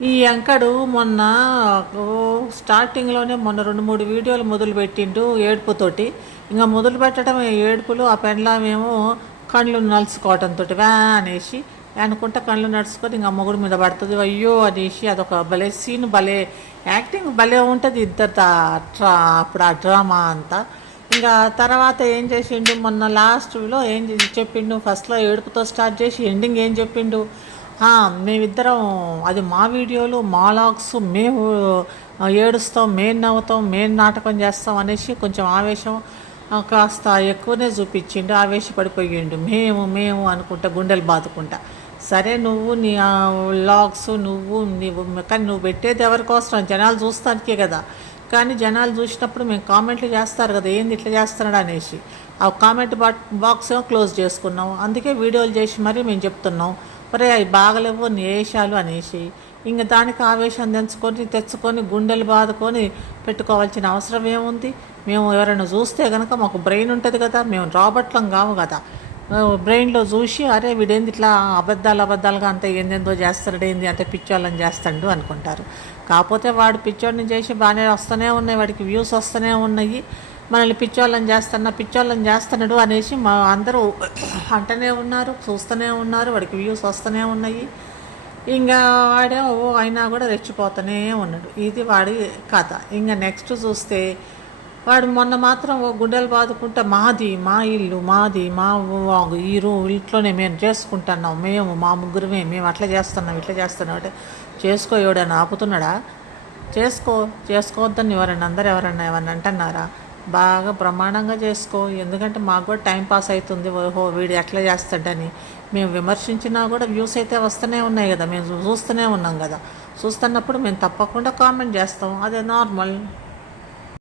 ఈ యంకడు మొన్న స్టార్టింగ్‌లోనే మొన్న 2, 3 వీడియోలు మొదలుపెట్టిండు ఏడుపుతోటి. ఇంగ మొదలుపెట్టడం ఏడుపులు, ఆ పెండ్లామేమో కళ్ళు నలుసుకోవటంతోటి అనేసి అనుకుంటా కళ్ళు నడుచుకొని ఇంగ మొగుడు మీద పడుతది. అయ్యో! అనేసి అదొక భలే సీన్, భలే యాక్టింగ్ భలే ఉంటది ఇద్దరిది. అప్పుడు ఆ డ్రామా అంతా. ఇంకా తర్వాత ఏం చేసిండు, మొన్న లాస్ట్‌లో ఏం చెప్పిండు, ఫస్ట్‌లో ఏడుపుతో స్టార్ట్ చేసి ఎండింగ్ ఏం చెప్పిండు, మేమిద్దరం అది మా వీడియోలు, మా లాగ్స్, మేము ఏడుస్తాం, మేము నవ్వుతాం, మేము నాటకం చేస్తాం అనేసి కొంచెం ఆవేశం కాస్త ఎక్కువనే చూపించిండు. ఆవేశపడిపోయిండు. మేము మేము అనుకుంటా గుండెలు బాదుకుంటా. సరే నువ్వు నీ లాగ్స్ నీవు కానీ నువ్వు పెట్టేది ఎవరికోసం, జనాలు చూస్తానికే కదా. కానీ జనాలు చూసినప్పుడు మేము కామెంట్లు చేస్తారు కదా, ఏంది ఇట్లా చేస్తున్నాడు అనేసి. ఆ కామెంట్ బాక్స్ ఏమో క్లోజ్ చేసుకున్నాం. అందుకే వీడియోలు చేసి మరీ మేము చెప్తున్నాం, ఒరే అవి బాగలేవు నీ వేషాలు అనేసి. ఇంక దానికి ఆవేశం తెచ్చుకొని గుండెలు బాదుకొని పెట్టుకోవాల్సిన అవసరం ఏముంది? మేము ఎవరైనా చూస్తే కనుక మాకు బ్రెయిన్ ఉంటుంది కదా, మేము రాబర్ట్లం కాము కదా. బ్రెయిన్లో చూసి అరే వీడేంది ఇట్లా అబద్ధాలుగా అంత ఏందేందో చేస్తాడు, ఏంది అంత పిచ్చోళ్ళని చేస్తాడు అనుకుంటారు. కాకపోతే వాడు పిచ్చోడిని చేసి బాగానే వస్తూనే ఉన్నాయి, వాడికి వ్యూస్ వస్తూనే ఉన్నాయి. మనల్ని పిచ్చోళ్ళని చేస్తున్నాడు అనేసి మా అందరూ అంటూనే ఉన్నారు, చూస్తూనే ఉన్నారు, వాడికి వ్యూస్ వస్తూనే ఉన్నాయి. ఇంకా వాడే అయినా కూడా రెచ్చిపోతూనే ఉన్నాడు. ఇది వాడి కథ. ఇంకా నెక్స్ట్ చూస్తే వాడు మొన్న మాత్రం గుండెలు బాదుకుంటా మా ఇల్లు మాది, మా ఈ ఇంట్లోనే మేము చేసుకుంటున్నాం, మా ముగ్గురమే, మేము అట్లా చేస్తున్నాం ఇట్లా చేస్తున్నాం అంటే చేసుకో, ఎవడని ఆపుతున్నాడా? చేసుకోవద్దని ఎవరన్నా ఏమన్నా అంటున్నారా? బాగా బ్రహ్మాండంగా చేసుకో. ఎందుకంటే మాకు కూడా టైం పాస్ అవుతుంది, ఓహో వీడు ఎట్లా చేస్తాడని. మేము విమర్శించినా కూడా వ్యూస్ అయితే వస్తూనే ఉన్నాయి కదా, మేము చూస్తూనే ఉన్నాం కదా. చూస్తున్నప్పుడు మేము తప్పకుండా కామెంట్ చేస్తాం, అదే నార్మల్.